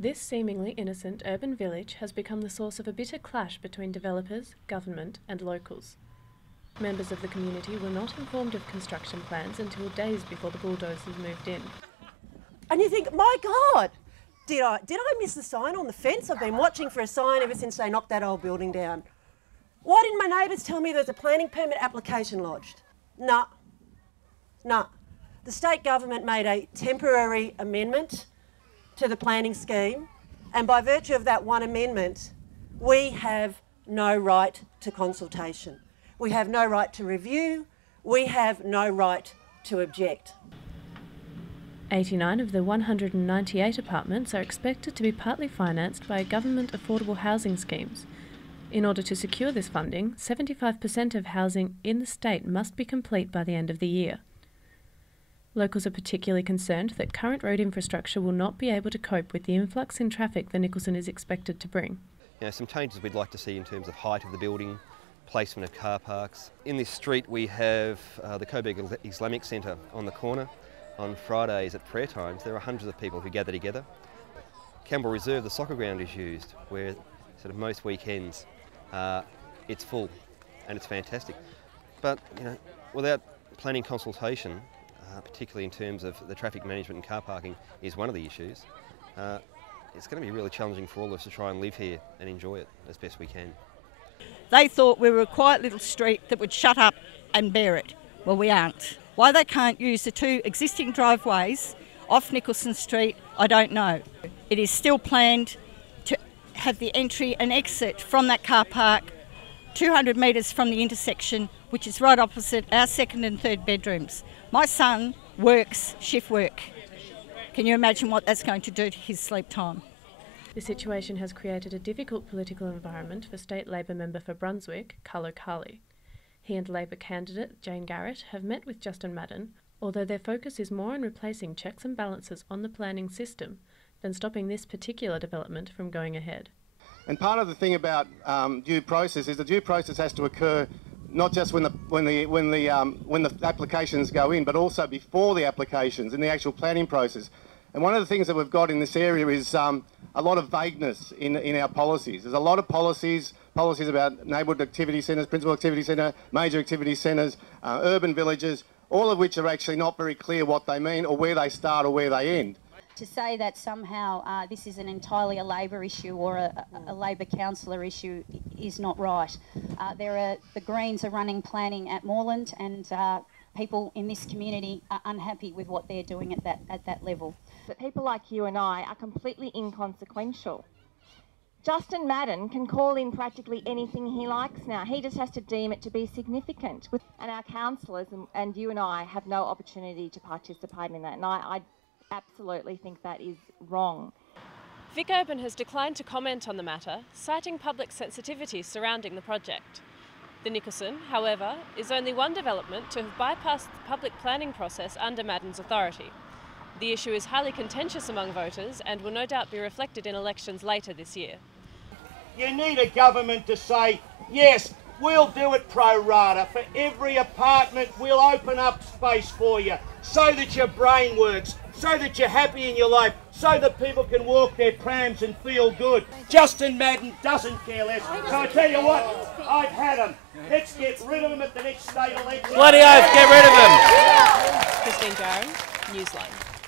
This seemingly innocent urban village has become the source of a bitter clash between developers, government and locals. Members of the community were not informed of construction plans until days before the bulldozers moved in. And you think, my God, did I miss the sign on the fence? I've been watching for a sign ever since they knocked that old building down. Why didn't my neighbours tell me there's a planning permit application lodged? Nah. The state government made a temporary amendment to the planning scheme, and by virtue of that one amendment, we have no right to consultation. We have no right to review. We have no right to object. 89 of the 198 apartments are expected to be partly financed by government affordable housing schemes. In order to secure this funding, 75% of housing in the state must be complete by the end of the year. Locals are particularly concerned that current road infrastructure will not be able to cope with the influx in traffic that Nicholson is expected to bring. Some changes we'd like to see in terms of height of the building, placement of car parks. In this street we have the Coburg Islamic Centre on the corner. On Fridays at prayer times there are hundreds of people who gather together. Campbell Reserve, the soccer ground, is used where sort of most weekends it's full and it's fantastic. But without planning consultation, particularly in terms of the traffic management and car parking is one of the issues, it's going to be really challenging for all of us to try and live here and enjoy it as best we can. They thought we were a quiet little street that would shut up and bear it. Well, we aren't. Why they can't use the two existing driveways off Nicholson Street, I don't know. It is still planned to have the entry and exit from that car park 200 metres from the intersection, which is right opposite our second and third bedrooms. My son works shift work. Can you imagine what that's going to do to his sleep time? The situation has created a difficult political environment for State Labor member for Brunswick, Carlo Carli. He and Labor candidate Jane Garrett have met with Justin Madden, although their focus is more on replacing checks and balances on the planning system than stopping this particular development from going ahead. And part of the thing about due process is the due process has to occur not just when the applications go in, but also before the applications in the actual planning process. And one of the things that we've got in this area is a lot of vagueness in our policies. There's a lot of policies about neighbourhood activity centres, principal activity centre, major activity centres, urban villages, all of which are actually not very clear what they mean or where they start or where they end. To say that somehow this is an entirely a Labor issue or a Labor councillor issue is not right. The Greens are running planning at Moreland, and people in this community are unhappy with what they're doing at that level. But people like you and I are completely inconsequential. Justin Madden can call in practically anything he likes now. He just has to deem it to be significant. And our councillors and you and I have no opportunity to participate in that. And I absolutely think that is wrong. Vic Urban has declined to comment on the matter, citing public sensitivity surrounding the project. The Nicholson, however, is only one development to have bypassed the public planning process under Madden's authority. The issue is highly contentious among voters and will no doubt be reflected in elections later this year. You need a government to say, yes, we'll do it pro rata. For every apartment, we'll open up space for you so that your brain works, so that you're happy in your life, so that people can walk their prams and feel good. Justin Madden doesn't care less. So I tell you what, I've had him. Let's get rid of him at the next state election. Bloody oath, get rid of him! Christine Jaram, Newsline.